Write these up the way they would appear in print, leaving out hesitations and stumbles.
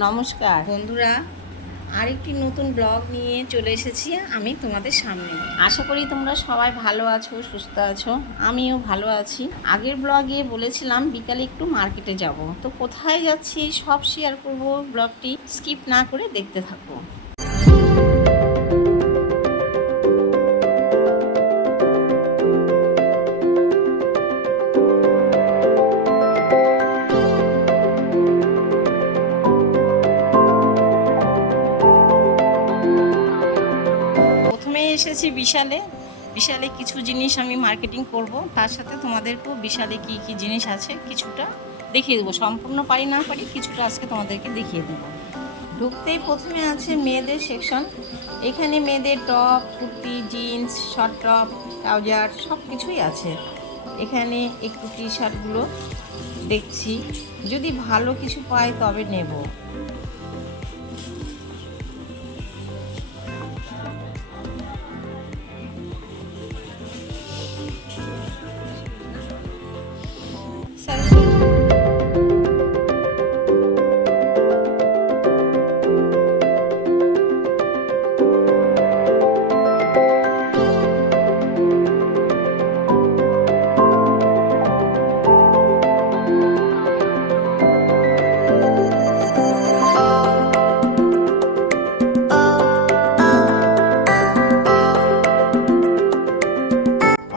নমস্কার বন্ধুরা, আরেকটি নতুন ব্লগ নিয়ে চলে এসেছি আমি তোমাদের সামনে। আশা করি তোমরা সবাই ভালো আছো, সুস্থ আছো। আমিও ভালো আছি। আগের ব্লগে বলেছিলাম বিকালে একটু মার্কেটে যাব, তো কোথায় যাচ্ছি সব শেয়ার করব। ব্লগটি স্কিপ না করে দেখতে থাকো। এসেছি বিশালে কিছু জিনিস আমি মার্কেটিং করব, তার সাথে তোমাদেরকেও বিশালে কি কি জিনিস আছে কিছুটা দেখিয়ে দেবো। সম্পূর্ণ পারি না পারি কিছুটা আজকে তোমাদেরকে দেখিয়ে দেবো। ঢুকতেই প্রথমে আছে মেয়েদের সেকশন। এখানে মেয়েদের top, kurti, jeans, short top, trouser সব কিছুই আছে। এখানে একটু টি শার্টগুলো দেখছি, যদি ভালো কিছু পাই তবে নেব।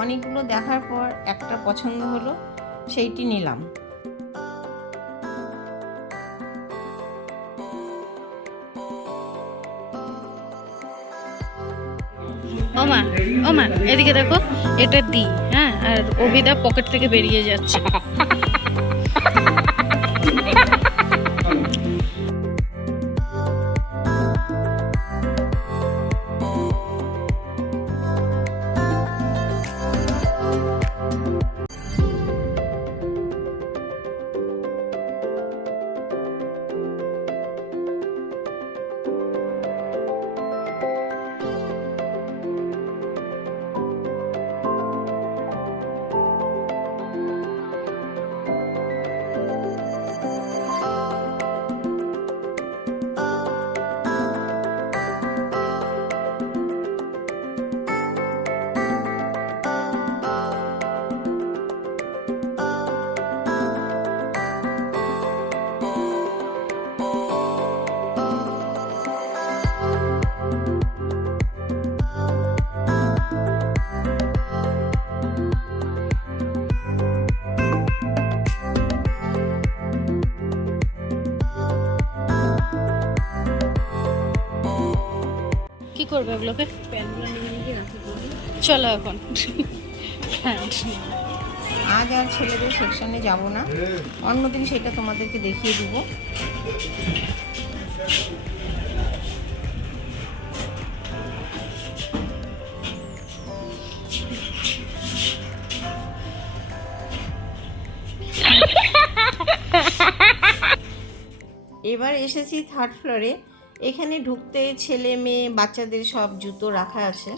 অনেকগুলো দেখার পর একটা পছন্দ হলো, সেইটি নিলাম। ওমা ওমা এদিকে দেখো, এটা দি। হ্যাঁ, আর অভিদা পকেট থেকে বেরিয়ে যাচ্ছে। কি করবে ওগুলোকে? চলো এখন আজ আর ছেলেদের সেকশনে যাব না, অন্যদিন সেটা তোমাদেরকে দেখিয়ে দিব। এবার এসেছি থার্ড ফ্লোরে। এখানে ঢুকতে ছেলে মেয়ে বাচ্চাদের সব জুতো রাখা আছে।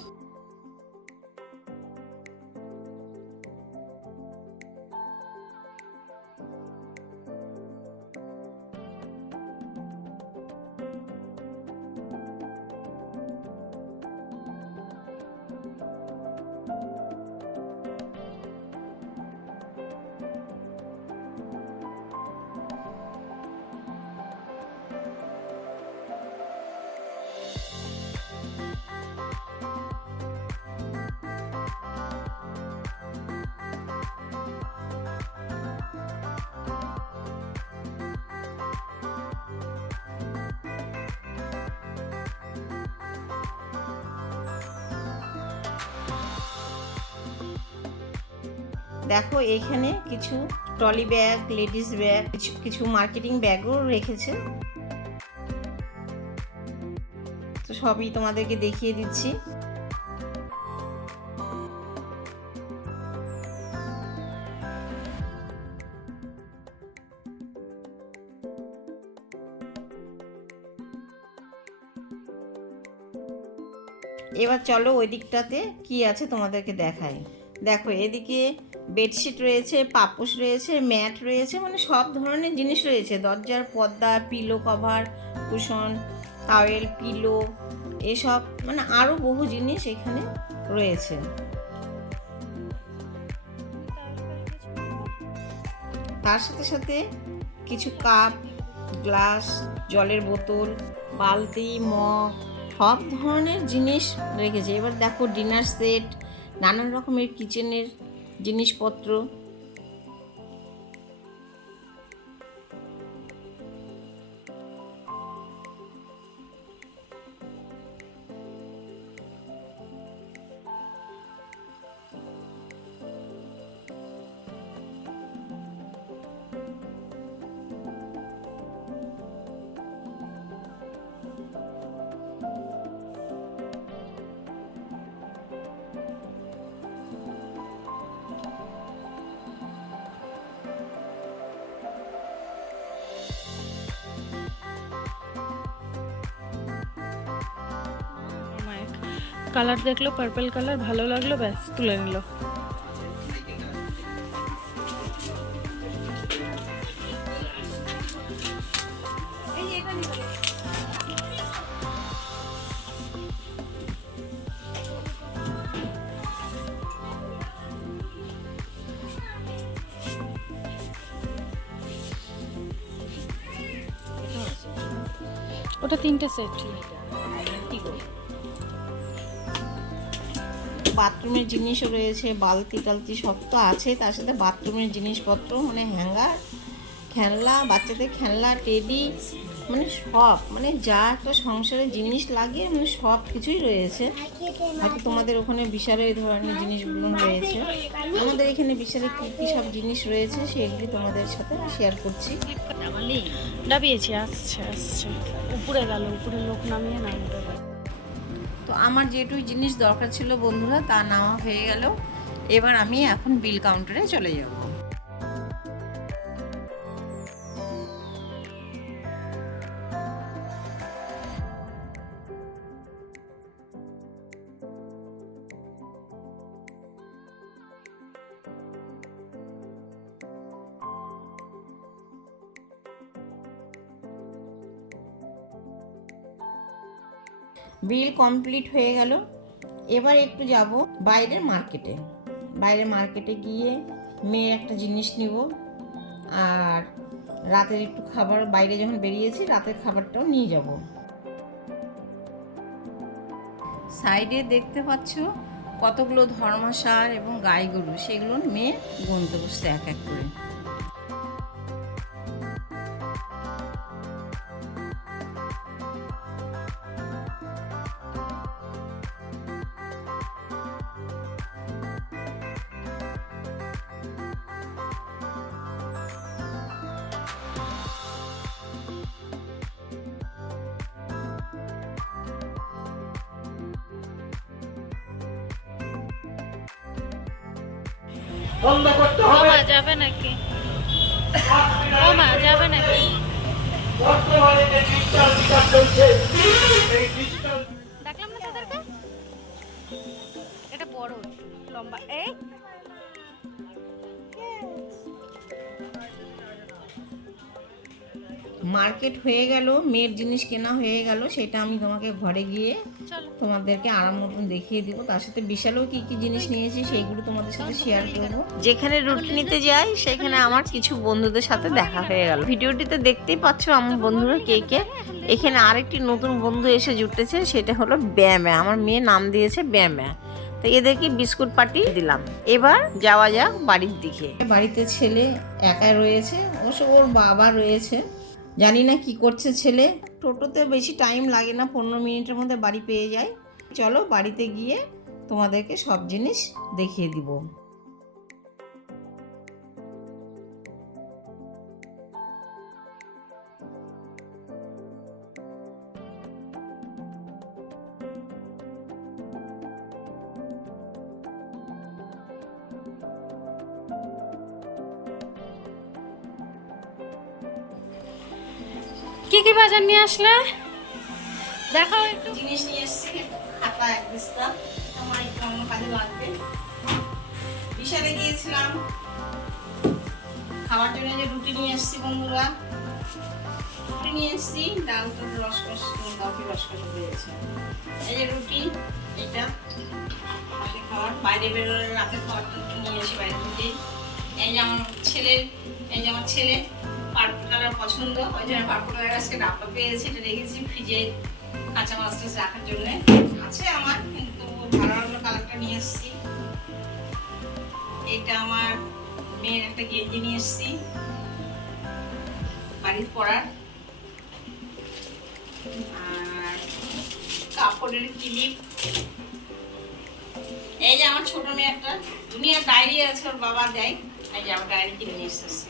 দেখো এখানে কিছু ট্রলি ব্যাগ, লেডিস ব্যাগ, কিছু মার্কেটিং ব্যাগও রেখেছে, তো সবই তোমাদেরকে দেখিয়ে দিচ্ছি। এবার চলো ওই দিকটাতে কি আছে তোমাদেরকে দেখাই। দেখো এদিকে বেডশিট রয়েছে, পাপোশ রয়েছে, ম্যাট রয়েছে, মানে সব ধরনের জিনিস রয়েছে। দরজার পর্দা, pillow cover, cushion, towel, pillow, এসব মানে আরও বহু জিনিস এখানে রয়েছে। তার সাথে সাথে কিছু কাপ, গ্লাস, জলের বোতল, বালতি, মগ, সব ধরনের জিনিস রেখেছে। এবার দেখো ডিনার সেট, নানান রকমের কিচেনের জিনিসপত্র। কালার দেখলো, পার্পল কালার ভালো লাগলো, ব্যাস তুলে নিল। ওটা 3টে সেট। বাথরুমের জিনিসও রয়েছে, বালতি টালতি সব তো আছে। তার সাথে বাথরুমের জিনিসপত্র মানে হ্যাঙ্গার, খেলনা, বাচ্চাদের খেলনা, টেডি, মানে সব, মানে যা একটা সংসারে জিনিস লাগে মানে সব কিছুই রয়েছে। হয়তো তোমাদের ওখানে বিশালে এই ধরনের জিনিসগুলো রয়েছে, আমাদের এখানে বিশালে কী কী সব জিনিস রয়েছে সেগুলি তোমাদের সাথে শেয়ার করছি। ডাবিয়েছি, আসছে আসছে, উপরে গেল, উপরে লোক নামিয়ে নামতে পারে। তো আমার যেটুকু জিনিস দরকার ছিল বন্ধুরা তা নেওয়া হয়ে গেল। এবার আমি এখন বিল কাউন্টারে চলে যাব। বিল কমপ্লিট হয়ে গেল। এবার একটু যাব বাইরের মার্কেটে। বাইরের মার্কেটে গিয়ে মেয়ের একটা জিনিস নিব, আর রাতের একটু খাবার, বাইরে যখন বেরিয়েছি রাতের খাবারটাও নিয়ে যাব। সাইডে দেখতে পাচ্ছ কতগুলো ধর্মসার এবং গাই গরু, সেগুলো মেয়ে গুনতে বসছে এক এক করে। বন্ধ করতে হবে। ওমা যাবে নাকি? ওমা যাবে নাকি? বর্তমানে যে ডিজিটাল বিকাশ চলছে, এই ডিজিটাল ডাকলাম না তাদেরকে? এটা বড় লম্বা, এই মার্কেট হয়ে গেল, মেয়ের জিনিস কেনা হয়ে গেল, সেটা আমি তোমাকে ঘরে গিয়ে চলো। তোমাদেরকে আরাম মতন দেখিয়ে দিব। তার সাথে বিশালেও কি কি জিনিস নিয়েছি সেইগুলো তোমাদের সাথে শেয়ার করবো। যেখানে রুটি নিতে যাই সেখানে আমার কিছু বন্ধুদের সাথে দেখা হয়ে গেল। ভিডিওটিতে দেখতেই পাচ্ছ আমার বন্ধুরা কে কে। এখানে আরেকটি নতুন বন্ধু এসে জুটেছে, সেটা হলো ব্যামা। আমার মেয়ে নাম দিয়েছে ব্যামা। তো এদেরকে বিস্কুট পার্টি দিলাম। এবার যাওয়া যাক বাড়ির দিকে। বাড়িতে ছেলে একা রয়েছে, অবশ্য ওর বাবা রয়েছে, জানি না কি করছে ছেলে। টোটোতে বেশি টাইম লাগে না, 15 মিনিটের মধ্যে বাড়ি পেয়ে যায়। চলো বাড়িতে গিয়ে তোমাদেরকে সব জিনিস দেখিয়ে দিব। কি কি বাজার নিয়ে আসলে দেখাও একটু। জিনিস নিয়ে এসেছি, খাতা এক বস্তা, আমার একটু অন্য কাজে লাগবে। বিশালে গিয়েছিলাম খাওয়ার জন্য, যে রুটি নিয়ে এসেছি বন্ধুরা, রুটি নিয়ে এসেছি, ডাল তো রসকস রসকস হয়েছে। এই যে রুটি, এটা রাতে খাওয়ার, বাইরে বেরোলে রাতে খাওয়ারটা একটু নিয়ে আসি বাইরে থেকে। এই যে আমার ছেলে পার্পল কালার পছন্দ, ওই জন্য পার্পল কালার আজকে ডাব্বা পেয়েছি, এটা রেখেছি ফ্রিজে কাঁচা মাছ টাছ রাখার জন্য। আছে আমার, কিন্তু ভালো ভালো কালারটা নিয়ে এসেছি। এটা আমার মেয়ের একটা গেঞ্জি নিয়ে এসেছি বাড়ির পরার, আর কাপড়ের ক্লিপ। এই যে আমার ছোট মেয়ে একটা দুনিয়ার ডায়েরি আছে, ওর বাবা দেয়, এই যে আমার ডায়েরি কিনে নিয়ে এসেছি।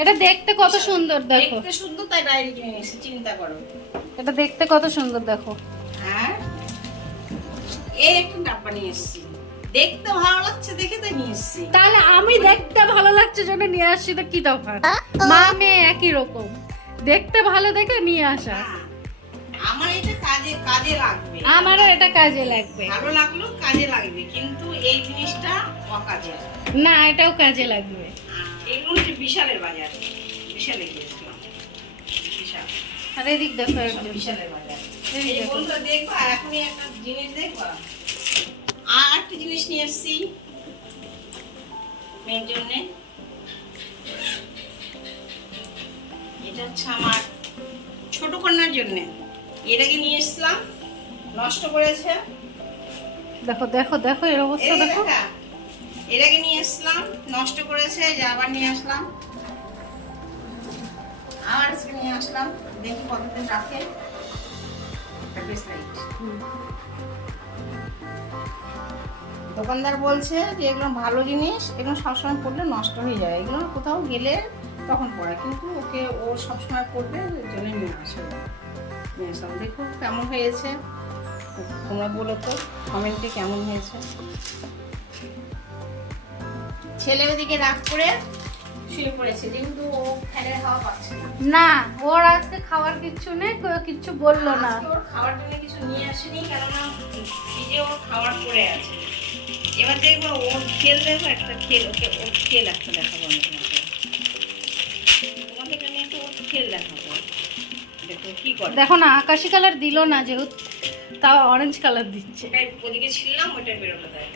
এটা দেখতে কত সুন্দর, দেখো দেখতে সুন্দর, তাই ডায়েরি কিনে নিয়ে এসেছি, চিন্তা করো। এটা দেখতে কত সুন্দর, দেখো। হ্যাঁ, এই একটা ডাব্বা নিয়ে এসেছি, দেখতে ভালো লাগছে দেখে তাই নিয়ে এসেছি। তাহলে আমি দেখতে ভালো লাগছে জন্য নিয়ে আসছি, তো কি তফাৎ? মা মেয়ে একই রকম, দেখতে ভালো দেখে নিয়ে আসা। হ্যাঁ, আমার এটা কাজে লাগবে, আমারও এটা কাজে লাগবে। ভালো লাগলো, কাজে লাগবে, কিন্তু এই জিনিসটা অকাজে। না, এটাও কাজে লাগবে। এগুলো হচ্ছে বিশালের বাজার, বিশালে গিয়েছিলাম, বিশাল, আর এদিক দেখো একদম। বিশালের বাজার। এই এই দেখো। বন্ধুরা দেখবা, এখনই একটা জিনিস দেখবা, আর একটা জিনিস নিয়ে এসেছি মেয়ের জন্য। এটা হচ্ছে আমার ছোট কন্যার জন্য, এটাকে নিয়ে এসেছিলাম, নষ্ট করেছে। দেখো দেখো দেখো, এর অবস্থা এই যে দেখো। দেখা, এটাকে নিয়ে এসেছিলাম, নষ্ট করেছে, যে আবার নিয়ে আসলাম, আবার আজকে নিয়ে আসলাম, দেখি কতদিন রাখে। একটা ব্রেসলেট। দোকানদার বলছে যে এগুলো ভালো জিনিস, এগুলো সবসময় পড়লে নষ্ট হয়ে যায়, এগুলো কোথাও গেলে তখন পড়ে, কিন্তু ওকে ও সবসময় পড়বে, ওই জন্য নিয়ে আসলাম। দেখো কেমন হয়েছে, তোমরা বলো তো কমেন্টে কেমন হয়েছে। ছেলে ওদিকে রাগ করে শুয়ে পড়েছে, যেহেতু ও ফ্যানের হাওয়া পাচ্ছে না। না, ওর আজকে খাওয়ার কিচ্ছু নেই, কিচ্ছু বললো না। আজকে ওর খাওয়ার জন্য কিছু নিয়ে আসেনি, কেননা ফ্রিজে ওর খাওয়ার পড়ে আছে। এবার দেখবো ওর খেল, দেখবো একটা খেল, ওকে ওর খেল একটা দেখাবো আমি তোমাদেরকে আমি একটা ওর খেল দেখাবো, দেখো কি করে। দেখো না, আকাশি কালার দিল না, যেহেতু তাও অরেঞ্জ কালার দিচ্ছে। ওটাই ওদিকে ছিললাম, ওইটা বেরোলো দেয়।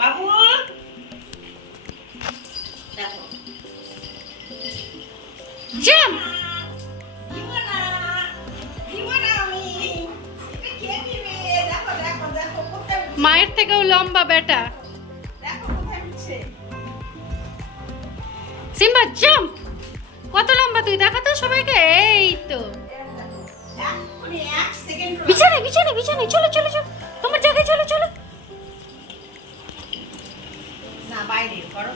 বাবু দেখো, জাম দিব না আমি, এটা খেয়ে নিবে। দেখো দেখো দেখো কোথায় উঠছে, মায়ের থেকেও লম্বা বেটা। দেখো কোথায় উঠছে। সিম্বা জাম্প, কত লম্বা তুই, দেখা তো সবাইকে। এই তো এক্ষুনি 1 সেকেন্ড বিছানায় বিছানায় বিছানায়, চলো চলো চলো, তোমার জায়গায় চলো চলো। না বাইরে করো।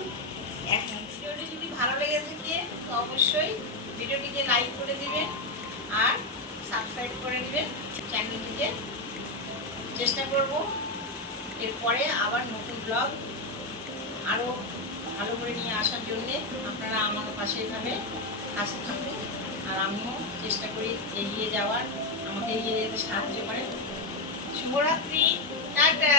এখন ভিডিওটি যদি ভালো লেগে থাকে তো অবশ্যই ভিডিওটিকে লাইক করে দিবেন আর সাবস্ক্রাইব করে দিবেন চ্যানেলটিকে। চেষ্টা করব এরপরে আবার নতুন ব্লগ আরও ভালো করে নিয়ে আসার জন্যে। আপনারা আমার পাশে এভাবে কাছে থাকুন, আর আমিও চেষ্টা করি এগিয়ে যাওয়ার, আমাকে এগিয়ে যেতে সাহায্য করেন। শুভরাত্রি, টাটা।